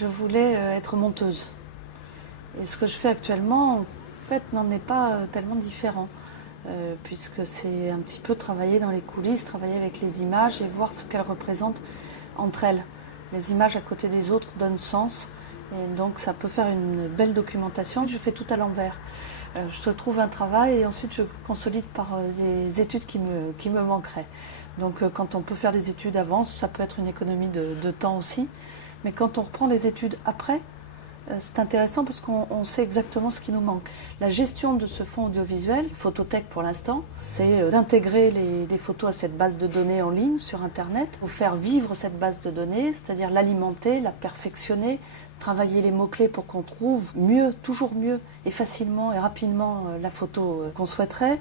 Je voulais être monteuse. Et ce que je fais actuellement, en fait, n'en est pas tellement différent. Puisque c'est un petit peu travailler dans les coulisses, travailler avec les images et voir ce qu'elles représentent entre elles. Les images à côté des autres donnent sens et donc ça peut faire une belle documentation. Je fais tout à l'envers. Je trouve un travail et ensuite je consolide par des études qui me manqueraient. Donc quand on peut faire des études avant, ça peut être une économie de temps aussi. Mais quand on reprend les études après, c'est intéressant parce qu'on sait exactement ce qui nous manque. La gestion de ce fonds audiovisuel, Photothèque pour l'instant, c'est d'intégrer les photos à cette base de données en ligne sur Internet, ou faire vivre cette base de données, c'est-à-dire l'alimenter, la perfectionner, travailler les mots-clés pour qu'on trouve mieux, toujours mieux et facilement et rapidement la photo qu'on souhaiterait,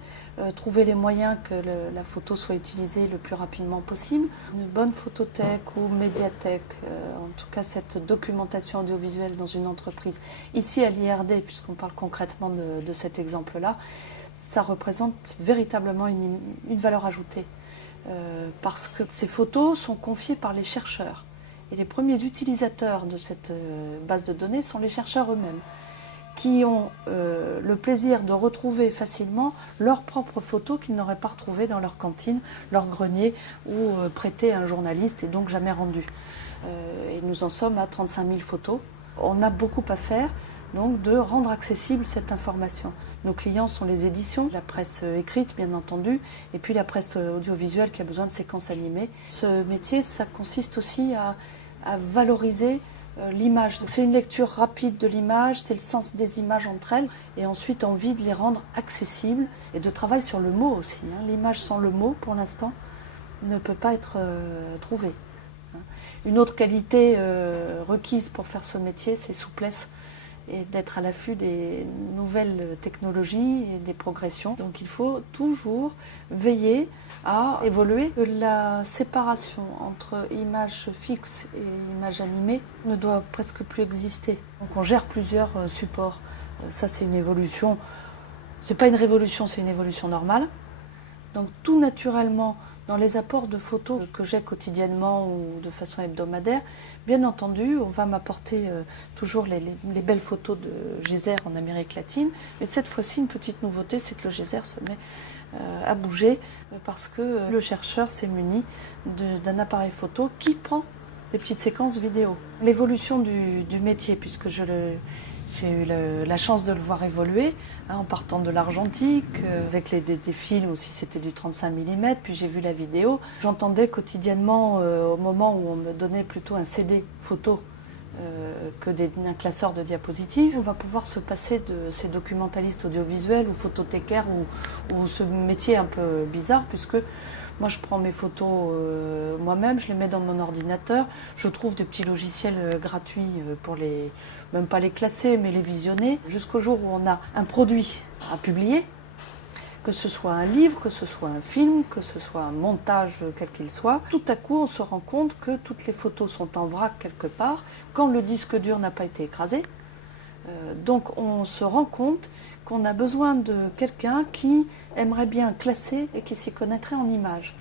trouver les moyens que la photo soit utilisée le plus rapidement possible. Une bonne photothèque ou médiathèque, en tout cas cette documentation audiovisuelle dans une entreprise. Ici à l'IRD, puisqu'on parle concrètement de cet exemple-là, ça représente véritablement une valeur ajoutée parce que ces photos sont confiées par les chercheurs. Et les premiers utilisateurs de cette base de données sont les chercheurs eux-mêmes, qui ont le plaisir de retrouver facilement leurs propres photos qu'ils n'auraient pas retrouvées dans leur cantine, leur grenier ou prêtées à un journaliste et donc jamais rendues. Et nous en sommes à 35 000 photos. On a beaucoup à faire, donc de rendre accessible cette information. Nos clients sont les éditions, la presse écrite bien entendu, et puis la presse audiovisuelle qui a besoin de séquences animées. Ce métier, ça consiste aussi à valoriser l'image. C'est une lecture rapide de l'image, c'est le sens des images entre elles, et ensuite envie de les rendre accessibles et de travail sur le mot aussi. L'image sans le mot, pour l'instant, ne peut pas être trouvée. Une autre qualité requise pour faire ce métier, c'est souplesse et d'être à l'affût des nouvelles technologies et des progressions. Donc il faut toujours veiller à évoluer. La séparation entre images fixes et images animées ne doit presque plus exister. Donc on gère plusieurs supports. Ça c'est une évolution, c'est pas une révolution, c'est une évolution normale. Donc tout naturellement, dans les apports de photos que j'ai quotidiennement ou de façon hebdomadaire, bien entendu, on va m'apporter toujours les belles photos de geyser en Amérique latine. Mais cette fois-ci, une petite nouveauté, c'est que le geyser se met à bouger parce que le chercheur s'est muni d'un appareil photo qui prend des petites séquences vidéo. L'évolution du métier, puisque j'ai eu la chance de le voir évoluer, en partant de l'argentique, avec des films aussi, c'était du 35 mm, puis j'ai vu la vidéo. J'entendais quotidiennement, au moment où on me donnait plutôt un CD photo que un classeur de diapositives, on va pouvoir se passer de ces documentalistes audiovisuels ou photothécaires ou ce métier un peu bizarre, puisque moi je prends mes photos moi-même, je les mets dans mon ordinateur, je trouve des petits logiciels gratuits pour même pas les classer, mais les visionner, jusqu'au jour où on a un produit à publier, que ce soit un livre, que ce soit un film, que ce soit un montage quel qu'il soit. Tout à coup, on se rend compte que toutes les photos sont en vrac quelque part, quand le disque dur n'a pas été écrasé. Donc on se rend compte qu'on a besoin de quelqu'un qui aimerait bien classer et qui s'y connaîtrait en images.